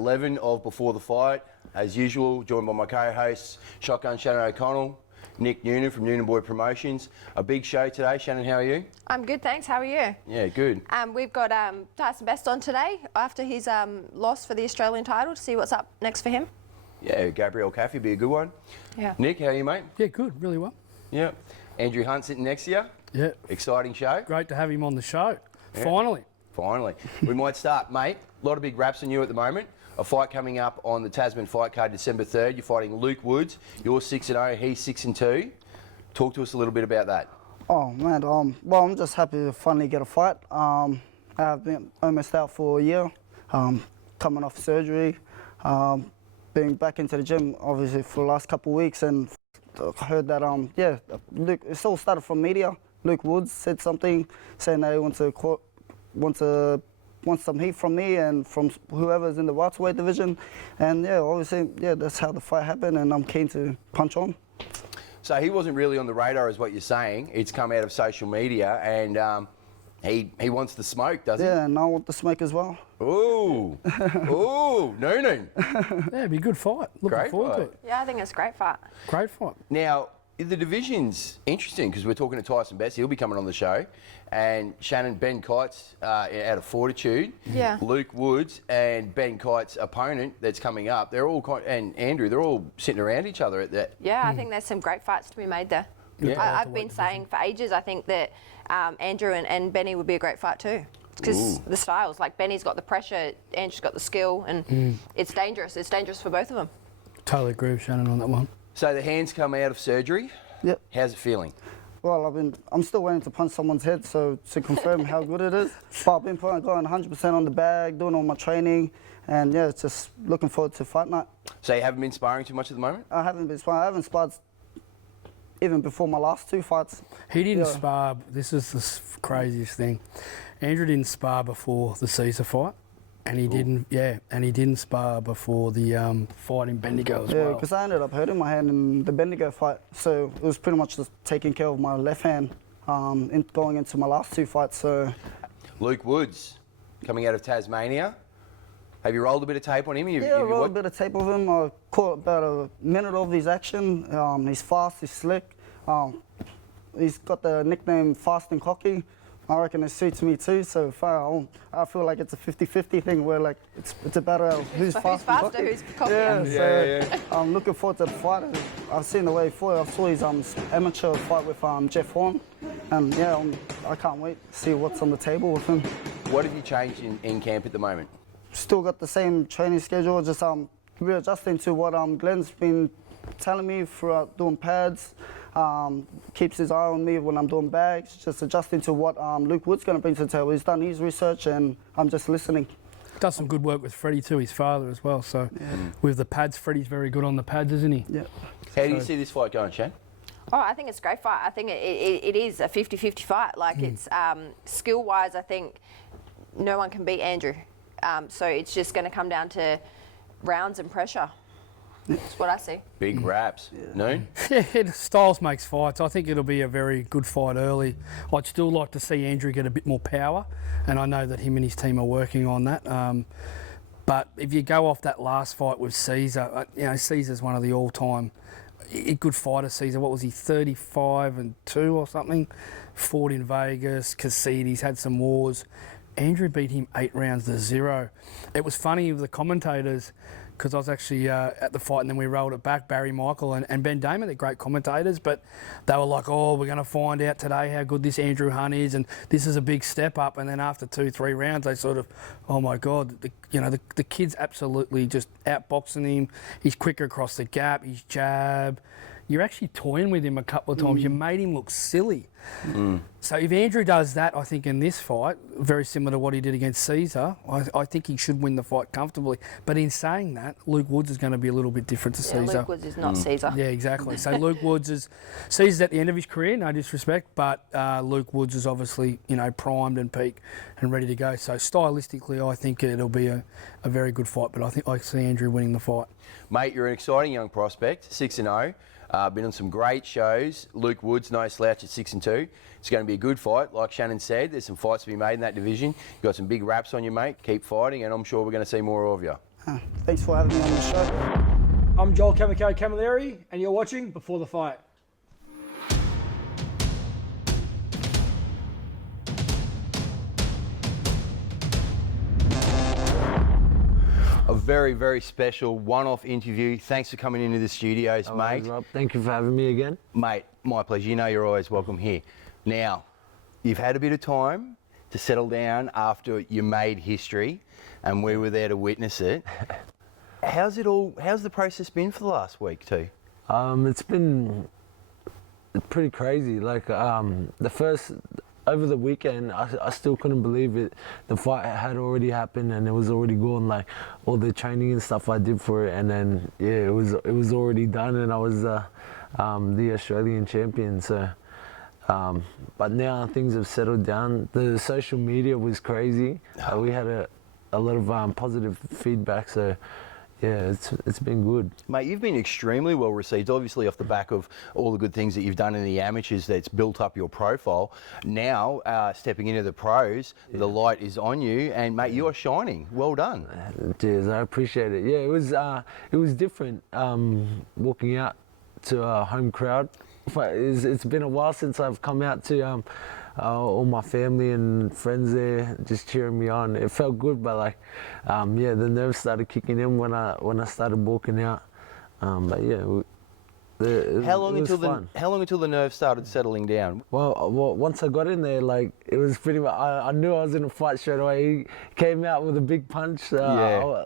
11 of Before the Fight. As usual, joined by my co-hosts, Shotgun Shannon O'Connell, Nick Noonan from Noonan Boy Promotions. A big show today. Shannon, how are you? I'm good, thanks. How are you? Yeah, good. We've got Tyson Best on today after his loss for the Australian title to see what's up next for him. Yeah, Gabriel Caffey be a good one. Yeah. Nick, how are you, mate? Yeah, good, really well. Yeah. Andrew Hunt sitting next to you. Yeah. Exciting show. Great to have him on the show. Yeah. Finally. Finally. We might start, mate. A lot of big raps on you at the moment. A fight coming up on the Tasman fight card December 3rd. You're fighting Luke Woods. You're 6-0, he's 6-2. Talk to us a little bit about that. Oh man, well, I'm just happy to finally get a fight. I've been almost out for a year, coming off surgery, being back into the gym obviously for the last couple of weeks, and I heard that Luke. It all started from media. Luke Woods said something, saying that he wants some heat from me and from whoever's in the welterweight division, and yeah, obviously, yeah, that's how the fight happened, and I'm keen to punch on. So he wasn't really on the radar, is what you're saying. It's come out of social media, and he wants the smoke, doesn't he? Yeah, and I want the smoke as well. Ooh, ooh, Noonan. Yeah, it'd be a good fight. Looking forward to it. Yeah, I think it's a great fight. Great fight. Now, the division's interesting because we're talking to Tyson Best. He'll be coming on the show. And Shannon, Ben Kite's out of Fortitude. Yeah. Luke Woods and Ben Kite's opponent that's coming up. They're all, and Andrew, they're all sitting around each other at that. Yeah, I think there's some great fights to be made there. Yeah. I've been saying for ages, I think that Andrew and Benny would be a great fight too. Because the styles, like Benny's got the pressure, Andrew's got the skill, and it's dangerous. It's dangerous for both of them. Totally agree with Shannon on that one. So the hand's come out of surgery. Yep. How's it feeling? Well, I'm still waiting to punch someone's head, so to confirm going 100% on the bag, doing all my training, and yeah, just looking forward to fight night. So you haven't been sparring too much at the moment? I haven't been sparring. I haven't sparred even before my last two fights. He didn't spar. This is the craziest thing. Andrew didn't spar before the Caesar fight, and he didn't. Yeah, and he didn't spar before the fight in Bendigo as well. Yeah, because I ended up hurting my hand in the Bendigo fight, so it was pretty much just taking care of my left hand going into my last two fights. So, Luke Woods, coming out of Tasmania. Have you rolled a bit of tape on him? I rolled a bit of tape of him. I caught about a minute of his action. He's fast, he's slick. He's got the nickname Fast and Cocky. I reckon it suits me too, so I feel like it's a 50-50 thing where like it's a battle of who's faster, who's cockier. Yeah. I'm looking forward to the fight. I've seen the way he fought. I saw his amateur fight with Jeff Horn, and yeah, I can't wait to see what's on the table with him. What have you changed in camp at the moment? Still got the same training schedule, just readjusting to what Glenn's been telling me throughout doing pads. Keeps his eye on me when I'm doing bags, just adjusting to what Luke Wood's going to bring to the table. He's done his research and I'm just listening. Does some good work with Freddie too, his father as well. So with the pads, Freddie's very good on the pads, isn't he? Yeah. How do you see this fight going, Shan? Oh, I think it's a great fight. I think it is a 50-50 fight. Like it's skill-wise, I think no one can beat Andrew. So it's just going to come down to rounds and pressure. That's what I see. Big raps. No? Yeah, styles makes fights. I think it'll be a very good fight early. I'd still like to see Andrew get a bit more power, and I know that him and his team are working on that. But if you go off that last fight with Caesar, Caesar's one of the all-time good fighters. Caesar, what was he, 35-2 or something? Fought in Vegas, conceded, he's had some wars. Andrew beat him 8 rounds to 0. It was funny with the commentators, because I was actually at the fight and then we rolled it back, Barry Michael and Ben Damon, they're great commentators, but they were like, oh, we're going to find out today how good this Andrew Hunt is and this is a big step up. And then after 2-3 rounds, they sort of, oh my God, the kid's absolutely just outboxing him. He's quicker across the gap, his jab. You're actually toying with him a couple of times. You made him look silly. So if Andrew does that, I think in this fight, very similar to what he did against Caesar, I think he should win the fight comfortably. But in saying that, Luke Woods is going to be a little bit different to Caesar. Luke Woods is not Caesar. Yeah, exactly. So Luke Woods is, Caesar's at the end of his career, no disrespect, but Luke Woods is obviously, primed and peak and ready to go. So stylistically, I think it'll be a very good fight, but I think I see Andrew winning the fight. Mate, you're an exciting young prospect, 6-0. Been on some great shows. Luke Woods, no slouch at 6-2. It's going to be a good fight. Like Shannon said, there's some fights to be made in that division. You've got some big raps on you, mate. Keep fighting, and I'm sure we're going to see more of you. Thanks for having me on the show. I'm Joel Kamiko Camilleri, and you're watching Before the Fight. A very, very special one-off interview. Thanks for coming into the studios, mate. Rob, thank you for having me again. Mate, my pleasure. You know you're always welcome here. Now, you've had a bit of time to settle down after you made history, and we were there to witness it. How's the process been for the last week too? It's been pretty crazy. Like over the weekend, I still couldn't believe it. The fight had already happened and it was already gone. Like all the training and stuff I did for it, and then yeah, it was already done, and I was the Australian champion. So, but now things have settled down. The social media was crazy. We had a lot of positive feedback. So. Yeah, it's been good. Mate, you've been extremely well received, obviously off the back of all the good things that you've done in the amateurs that's built up your profile. Now, stepping into the pros, the light is on you, and mate, you are shining. Well done. Cheers, I appreciate it. Yeah, it was different walking out to a home crowd. It's been a while since I've come out to all my family and friends there just cheering me on. It felt good, but like, yeah, the nerves started kicking in when I started walking out. But yeah, how long until the nerves started settling down? Well, once I got in there, like it was pretty much. I knew I was in a fight straight away. He came out with a big punch. I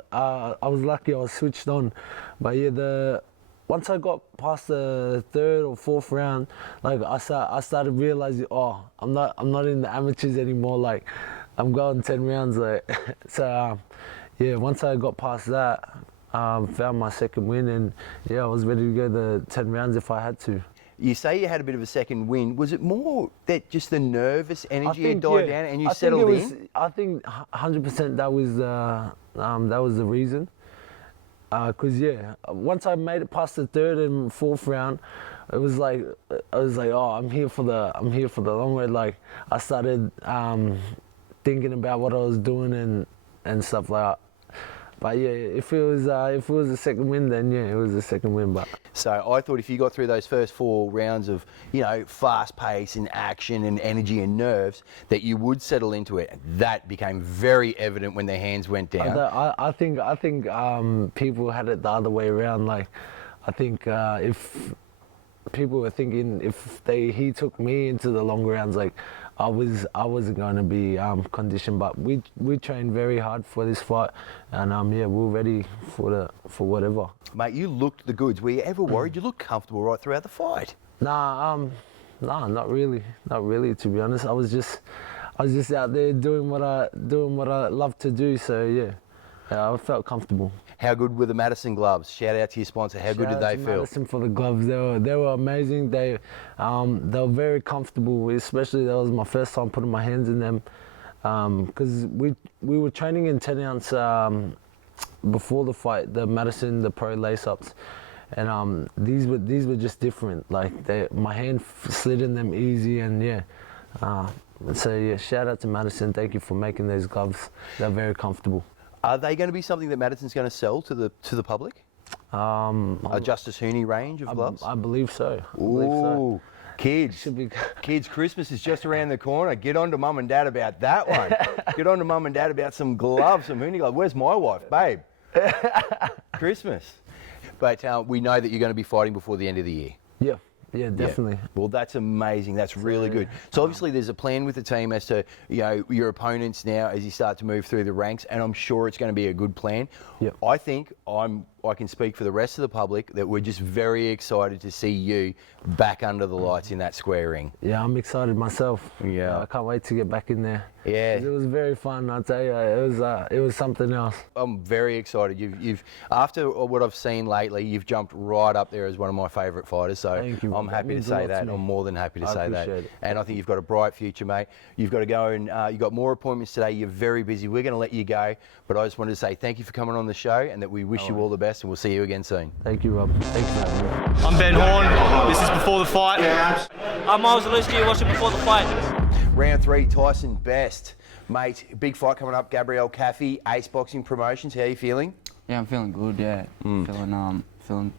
was lucky. I was switched on, but yeah, once I got past the third or fourth round, like I started realizing, I'm not in the amateurs anymore. Like I'm going 10 rounds. Like so, yeah. Once I got past that, found my second win, and yeah, I was ready to go the 10 rounds if I had to. You say you had a bit of a second win. Was it more that just the nervous energy had died down and you settled in? I think 100% that was the reason. Cause yeah, once I made it past the third and fourth round, I was like, I'm here for the long run. Like I started thinking about what I was doing and stuff like that. But yeah, if it was a second win, then yeah, it was a second win. But so I thought if you got through those first 4 rounds of fast pace and action and energy and nerves, that you would settle into it. That became very evident when their hands went down. I think people had it the other way around. Like I think if people were thinking if he took me into the long rounds, like I wasn't going to be conditioned, but we trained very hard for this fight, and yeah, we're ready for whatever. Mate, you looked the goods. Were you ever worried? You looked comfortable right throughout the fight. Nah, not really, to be honest. I was just out there doing what I love to do. So yeah, I felt comfortable. How good were the Madison gloves? Shout out to your sponsor. How good did they feel? Madison for the gloves. They were amazing. They were very comfortable. Especially that was my first time putting my hands in them. Because we were training in 10 ounce before the fight. The Madison, the pro lace ups, and these were just different. Like my hand slid in them easy, and yeah. So yeah, shout out to Madison. Thank you for making those gloves. They're very comfortable. Are they going to be something that Madison's going to sell to the public? A Justis Huni range of gloves? I believe so. Ooh, kids, Christmas is just around the corner. Get on to mum and dad about that one. Get on to mum and dad about some gloves, some Huni gloves. Where's my wife, babe? Christmas. But we know that you're going to be fighting before the end of the year. Yeah, definitely. Yeah. Well, that's amazing. That's really good. So obviously there's a plan with the team as to your opponents now as you start to move through the ranks, and I'm sure it's going to be a good plan. Yep. I think I can speak for the rest of the public that we're just very excited to see you back under the lights in that square ring. Yeah, I'm excited myself. Yeah. I can't wait to get back in there. Yeah. It was very fun, I'll tell you. It was something else. I'm very excited. You've after what I've seen lately, you've jumped right up there as one of my favourite fighters. So thank you. I'm happy to say that. I'm more than happy to say that. It. And I think you've got a bright future, mate. You've got to go and you've got more appointments today. You're very busy. We're going to let you go, but I just wanted to say thank you for coming on the show, and that we wish you all the best, and we'll see you again soon. Thank you, Rob. Thanks for having me. I'm Ben Horn. This is Before the Fight. I'm Miles Zaluski. You're watching Before the Fight. Round 3, Tysinn Best. Mate, big fight coming up. Gabrielle Caffey, Ace Boxing Promotions. How are you feeling? Yeah, I'm feeling good. Yeah, feeling,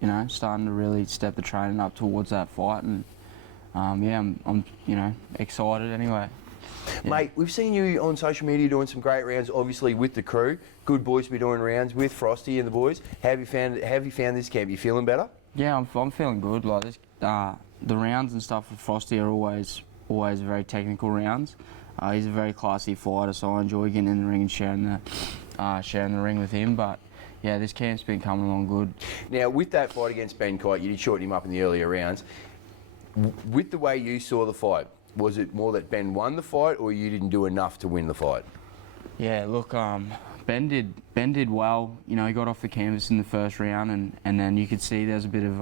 you know, starting to really step the training up towards that fight, and yeah, I'm you know, excited anyway. Yeah. Mate, we've seen you on social media doing some great rounds, obviously with the crew. Good boys to be doing rounds with Frosty and the boys. How have you found this camp? You feeling better? Yeah, I'm feeling good. Like this, the rounds and stuff with Frosty are always very technical rounds. He's a very classy fighter, so I enjoy getting in the ring and sharing the ring with him. But yeah, this camp's been coming along good. Now, with that fight against Ben Kite, you did shorten him up in the earlier rounds. With the way you saw the fight, was it more that Ben won the fight, or you didn't do enough to win the fight? Yeah, look, Ben did well. You know, he got off the canvas in the first round, and then you could see there's a bit of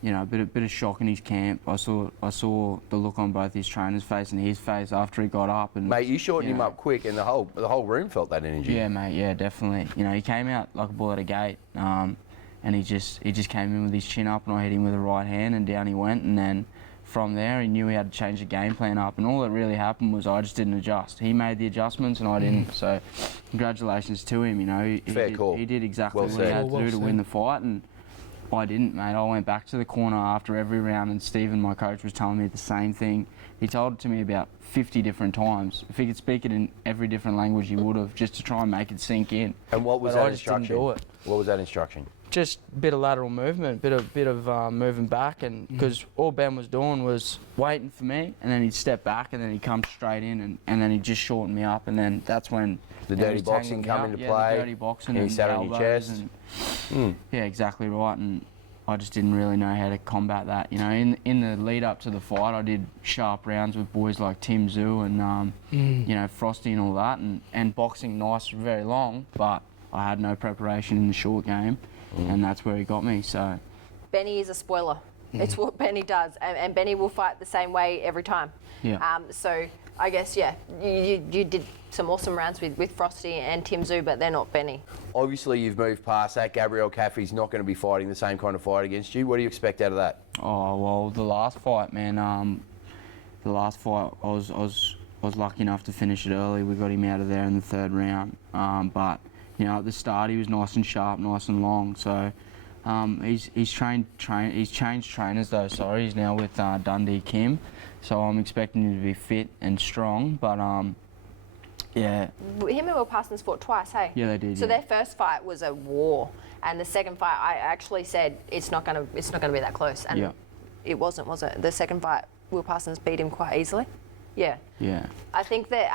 you know, a bit of shock in his camp. I saw the look on both his trainer's face and his face after he got up. And mate, you shortened him up quick, and the whole room felt that energy. Yeah, mate. Yeah, definitely. You know, he came out like a bull at a gate, and he just came in with his chin up, and I hit him with a right hand, and down he went, and then. From there, he knew he had to change the game plan up, and all that really happened was I just didn't adjust. He made the adjustments, and I didn't. So, congratulations to him. You know, he did exactly what he had to do to win the fight, and I didn't, mate. I went back to the corner after every round, and Stephen, my coach, was telling me the same thing. He told it to me about 50 different times. If he could speak it in every different language, he would have, just to try and make it sink in. And what was that instruction? I just didn't do it. What was that instruction? Just a bit of lateral movement, bit of moving back, and because all Ben was doing was waiting for me, and then he'd step back, and then he'd come straight in, and then he'd just shorten me up, and then that's when the dirty boxing come into play. The dirty boxing, and he sat on your chest. Yeah, exactly right, and I just didn't really know how to combat that. You know, in the lead up to the fight, I did sharp rounds with boys like Tim Tszyu and you know, Frosty and all that, and boxing nice, very long, but I had no preparation in the short game. And that's where he got me. So, Benny is a spoiler. It's what Benny does, and Benny will fight the same way every time. Yeah. So I guess you did some awesome rounds with Frosty and Tim Tszyu, but they're not Benny. Obviously, you've moved past that. Gabriel Caffey's not going to be fighting the same kind of fight against you. What do you expect out of that? Oh well, the last fight, man. The last fight, I was lucky enough to finish it early. We got him out of there in the third round. But you know, at the start he was nice and sharp, nice and long. So he's changed trainers though. Sorry, he's now with Dundee Kim. So I'm expecting him to be fit and strong. But yeah. Him and Will Parsons fought twice, hey? Yeah, they did. So their first fight was a war, and the second fight I actually said it's not gonna be that close, and it wasn't, was it? The second fight, Will Parsons beat him quite easily. Yeah. Yeah. I think that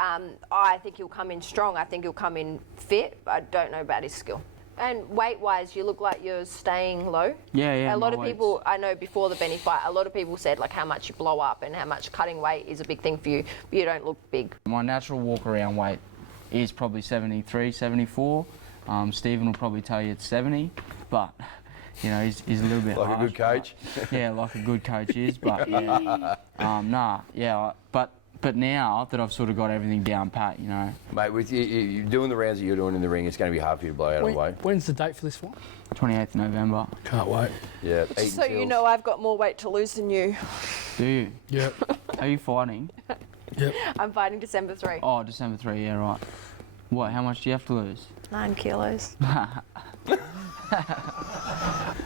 I think he'll come in strong. I think he'll come in fit. But I don't know about his skill. And weight-wise, you look like you're staying low. Yeah. A lot of people, I know before the Benny fight, a lot of people said like how much you blow up and how much cutting weight is a big thing for you, but you don't look big. My natural walk-around weight is probably 73, 74. Stephen will probably tell you it's 70, but you know, he's a little bit like harsh, a good coach. Yeah, like a good coach is, but yeah. But now that I've sort of got everything down pat, you know. Mate, with you doing the rounds that you're doing in the ring, it's going to be hard for you to blow out of the way. When's the date for this one? 28th November. Can't wait. Yeah. So you know I've got more weight to lose than you. Do you? Yep. Are you fighting? Yep. I'm fighting December 3. Oh, December 3, yeah, right. What, how much do you have to lose? 9 kilos.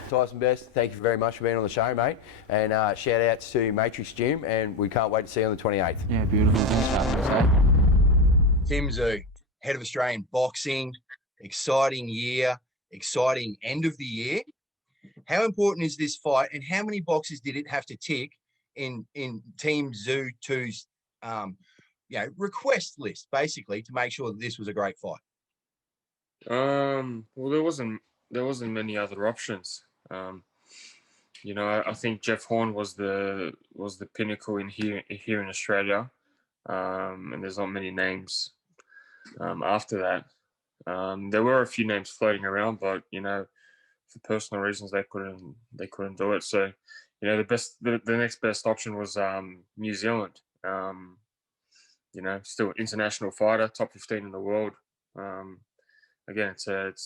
Tyson Best, thank you very much for being on the show, mate. And shout outs to Matrix Gym, and we can't wait to see you on the 28th. Yeah, beautiful. Thanks, mate. Tim Tszyu, head of Australian boxing, exciting year, exciting end of the year. How important is this fight, and how many boxes did it have to tick in Team Tszyu 2's request list, basically, to make sure that this was a great fight? Well, there wasn't many other options. You know, I think Jeff Horn was the pinnacle in here in Australia, and there's not many names after that. There were a few names floating around, but you know, for personal reasons, they couldn't do it. So, you know, the next best option was New Zealand. You know, still international fighter, top 15 in the world. Again, it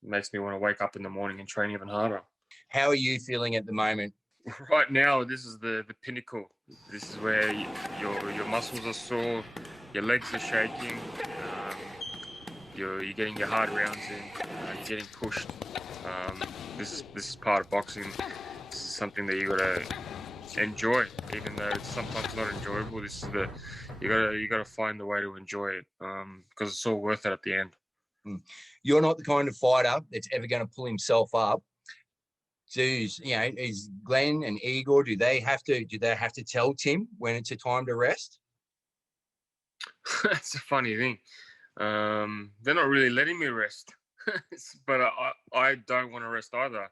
makes me want to wake up in the morning and train even harder. How are you feeling at the moment? Right now, this is the pinnacle. This is where your muscles are sore, your legs are shaking. You're getting your hard rounds in. You're getting pushed. This is part of boxing. This is something that you gotta enjoy, even though it's sometimes not enjoyable. You gotta find the way to enjoy it, because it's all worth it at the end. You're not the kind of fighter that's ever going to pull himself up. Is Glenn and Igor, do they have to tell Tim when it's a time to rest? That's a funny thing. They're not really letting me rest, but I don't want to rest either.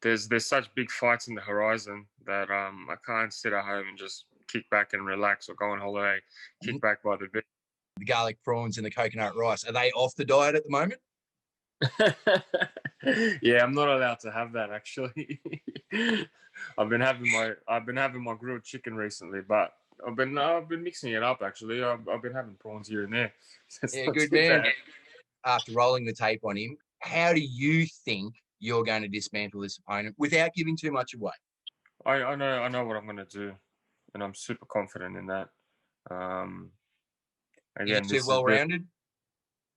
There's such big fights in the horizon that I can't sit at home and just kick back and relax, or go on holiday, kick back by the beach. The garlic prawns and the coconut rice, are they off the diet at the moment? Yeah, I'm not allowed to have that, actually. I've been having my grilled chicken recently, but I've been mixing it up, actually. I've been having prawns here and there. Yeah, good man. After rolling the tape on him, how do you think you're going to dismantle this opponent without giving too much away? I know what I'm going to do, and I'm super confident in that. Again, He's too well-rounded?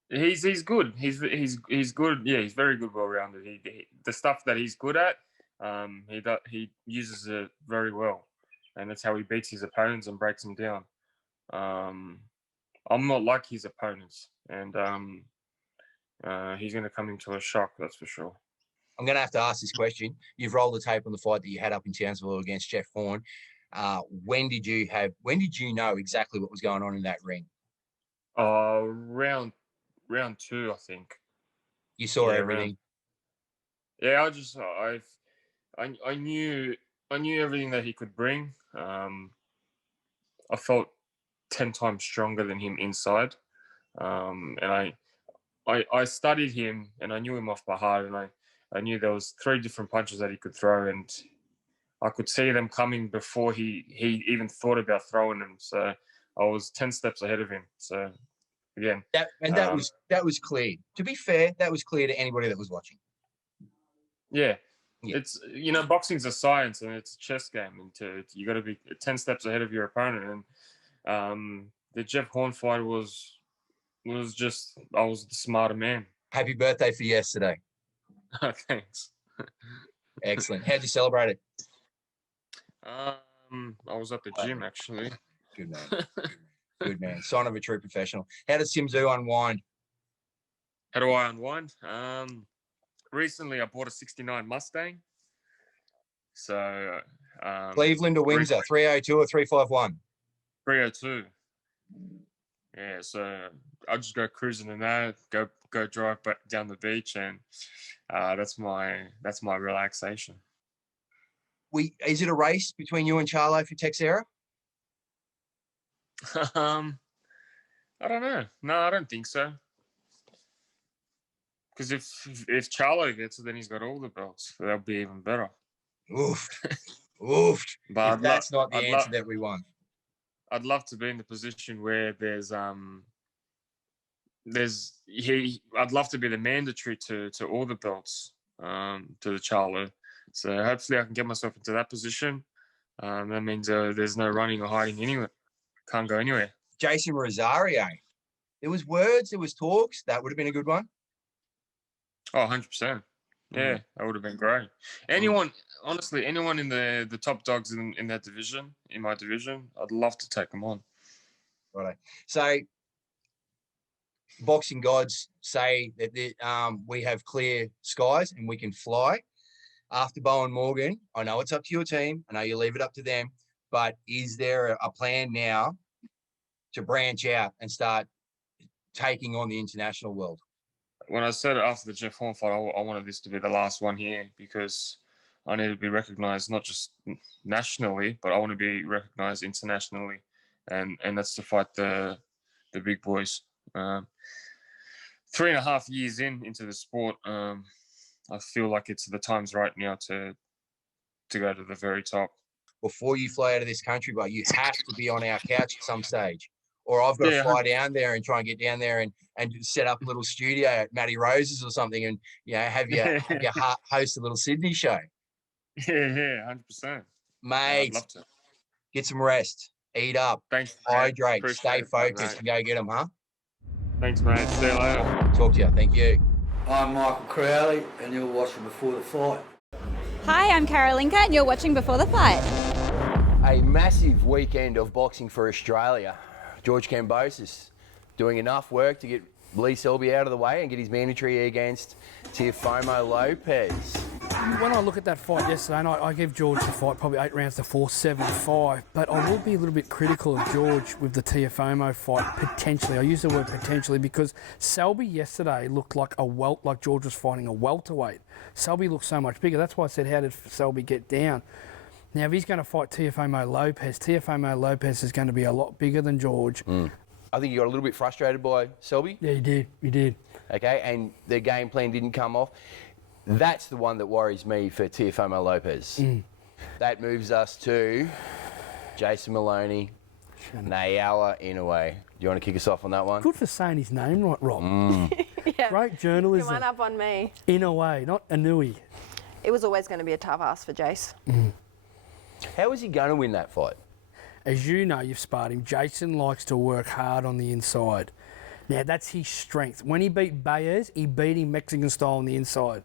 He's good. He's good. Yeah, he's very good, well-rounded. The stuff that he's good at, he uses it very well, and that's how he beats his opponents and breaks them down. I'm not like his opponents, and he's going to come into a shock, that's for sure. I'm going to have to ask this question. You've rolled the tape on the fight that you had up in Townsville against Jeff Horn. When did you know exactly what was going on in that ring? Round 2, I think. You saw everything. Yeah, I knew everything that he could bring. I felt 10 times stronger than him inside, and I studied him, and I knew him off by heart, and I knew there was 3 different punches that he could throw, and I could see them coming before he even thought about throwing them. So I was 10 steps ahead of him. So again, that was clear. To be fair, that was clear to anybody that was watching. Yeah. It's boxing's a science, and it's a chess game, and you got to be 10 steps ahead of your opponent. And the Jeff Horn fight was just, I was the smarter man. Happy birthday for yesterday. Thanks. Excellent. How'd you celebrate it? I was at the gym, actually. Good man. Good man. Sign of a true professional. How does Tim Tszyu unwind? How do I unwind? Recently, I bought a '69 Mustang. So Cleveland or Windsor, 302 or 351? 302. Yeah, so I'll just go cruising in that, go drive back down the beach, and that's my relaxation. Is it a race between you and Charlo for Texera? I don't know. No, I don't think so. Because if Charlo gets it, then he's got all the belts. So that'll be even better. Oof. But that's not the answer that we want. I'd love to be in the position where I'd love to be the mandatory to all the belts, to the Charlo. So hopefully I can get myself into that position. That means there's no running or hiding anywhere. Can't go anywhere. Jason Rosario. There was words, there was talks. That would have been a good one. Oh, 100%. Yeah, that would have been great. Honestly, anyone in the top dogs in that division, in my division, I'd love to take them on. Right. So, boxing gods say that we have clear skies and we can fly. After Bowen Morgan, I know it's up to your team. I know you leave it up to them. But is there a plan now to branch out and start taking on the international world? When I said it after the Jeff Horn fight, I wanted this to be the last one here, because I need to be recognised not just nationally, but I want to be recognised internationally, and that's to fight the big boys. 3.5 years into the sport, I feel like it's the time's right now to go to the very top. Before you fly out of this country, but you have to be on our couch at some stage. Or I've got to fly down there and try and get down there and set up a little studio at Matty Rose's or something, and have you host a little Sydney show. Yeah, 100%. Mate, I'd love to. Get some rest, eat up, Thanks, hydrate, appreciate stay it, focused, mate. and go get them, huh? Thanks, mate. See you later. Talk to you. Thank you. I'm Michael Crowley, and you're watching Before the Fight. Hi, I'm Karolinka, and you're watching Before the Fight. A massive weekend of boxing for Australia. George Kambosos doing enough work to get Lee Selby out of the way and get his mandatory against Teofimo Lopez. When I look at that fight yesterday, and I give George the fight probably 8 rounds to 4, 7-5, but I will be a little bit critical of George with the Teofimo fight, potentially. I use the word potentially because Selby yesterday looked like like George was fighting a welterweight. Selby looked so much bigger. That's why I said, how did Selby get down? Now, if he's going to fight Teofimo Lopez is going to be a lot bigger than George. I think you got a little bit frustrated by Selby. Yeah, he did. Okay, and their game plan didn't come off. That's the one that worries me for Teofimo Lopez. That moves us to Jason Maloney, Naoya Inoue. Do you want to kick us off on that one? Good for saying his name right, Rob. Yeah. Great journalism. Come on up on me. Inoue, not Inui. It was always going to be a tough ask for Jace. How is he going to win that fight? As you know, you've sparred him. Jason likes to work hard on the inside. Now, that's his strength. When he beat Baez, he beat him Mexican style on the inside.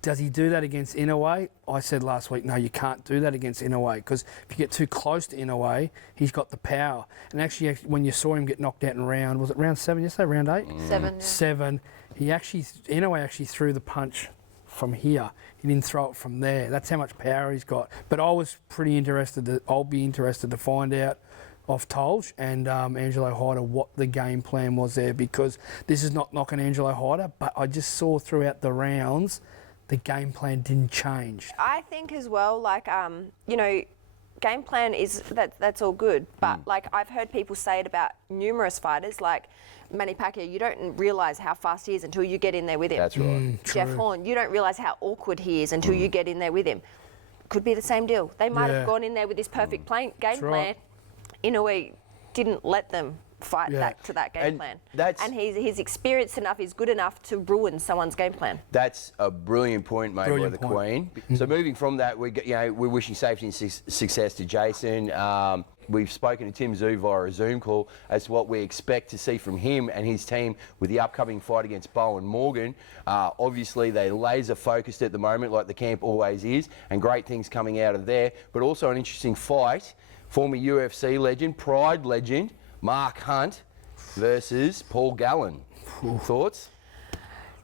Does he do that against Inoue? I said last week, no, you can't do that against Inoue because if you get too close to Inoue, he's got the power. And actually, when you saw him get knocked out in was it round 7 yesterday, round 8? 7. Yeah. 7. Inoue actually threw the punch from here. He didn't throw it from there. That's how much power he's got. But I was pretty interested. I'll be interested to find out off Tolj and Angelo Hyder what the game plan was there because this is not knocking Angelo Hyder, but I just saw throughout the rounds the game plan didn't change. I think as well, like, game plan is that's all good, but like I've heard people say it about numerous fighters, like Manny Pacquiao, you don't realise how fast he is until you get in there with him. That's right. Jeff Horn, you don't realise how awkward he is until you get in there with him. Could be the same deal. They might have gone in there with this perfect game plan. Right. Inoue didn't let them fight back to that game plan. And he's experienced enough, he's good enough to ruin someone's game plan. That's a brilliant point made by the Queen. So moving from that, we're wishing safety and success to Jason. We've spoken to Tim Tszyu via a Zoom call as to what we expect to see from him and his team with the upcoming fight against Bowen Morgan. Obviously, they're laser focused at the moment, like the camp always is, and great things coming out of there. But also an interesting fight. Former UFC legend, Pride legend, Mark Hunt versus Paul Gallen. Thoughts?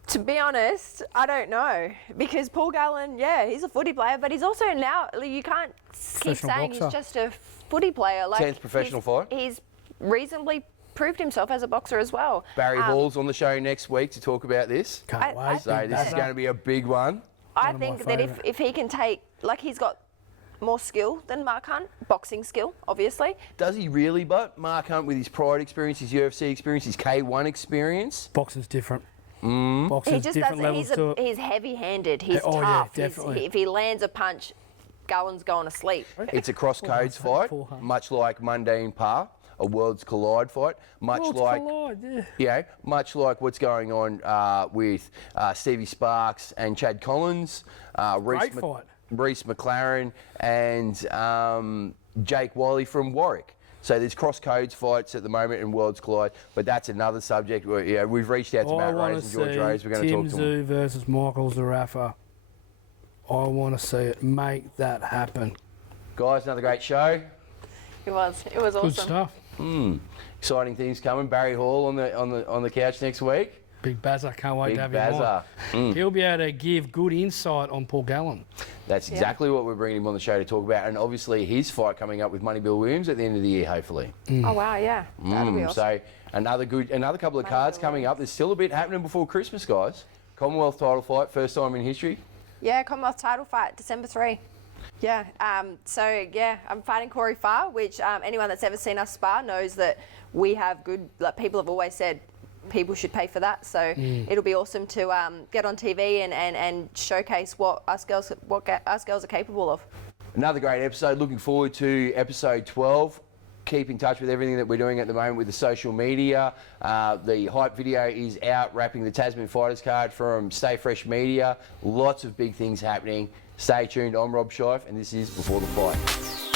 To be honest, I don't know because Paul Gallen, he's a footy player, but he's also now you can't keep saying he's just a footy player. Like 10th professional fight. He's reasonably proved himself as a boxer as well. Barry Hall's on the show next week to talk about this. Can't wait. So this is going to be a big one. I think that if he can take, like he's got more skill than Mark Hunt, boxing skill, obviously. Does he really? But Mark Hunt with his Pride experience, his UFC experience, his K1 experience. Boxing's different. He Boxing's just different levels to it. He's heavy-handed. He's tough. Yeah, definitely. If he lands a punch, Gallen's going to sleep. It's a cross codes fight, much like Mundine Par, a Worlds Collide fight, much like what's going on with Stevie Sparks and Chad Collins, Great fight. Reece McLaren and Jake Wiley from Warwick. So there's cross codes fights at the moment in Worlds Collide, but that's another subject. We've reached out to Matt Rose and George Rose. We're going to talk to Tim them. Tszyu versus Michael Zarafa. I want to see it. Make that happen. Guys, another great show. It was awesome. Good stuff. Exciting things coming. Barry Hall on the couch next week. Big Bazza, can't wait Big to have him Bazza. on. He'll be able to give good insight on Paul Gallen. That's exactly what we're bringing him on the show to talk about, and obviously his fight coming up with Money Bill Williams at the end of the year, hopefully. Oh wow, yeah, that'll be awesome. So another couple of cards coming up. There's still a bit happening before Christmas, guys. Commonwealth title fight, first time in history. Yeah, Commonwealth title fight, December 3. Yeah, I'm fighting Corey Farr, which anyone that's ever seen us spar knows that we have good, like people have always said, people should pay for that. So it'll be awesome to get on TV and showcase what us girls are capable of. Another great episode. Looking forward to episode 12. Keep in touch with everything that we're doing at the moment with the social media. The hype video is out, wrapping the Tasman Fighters card from Stay Fresh Media. Lots of big things happening. Stay tuned. I'm Rob Scheif, and this is Before the Fight.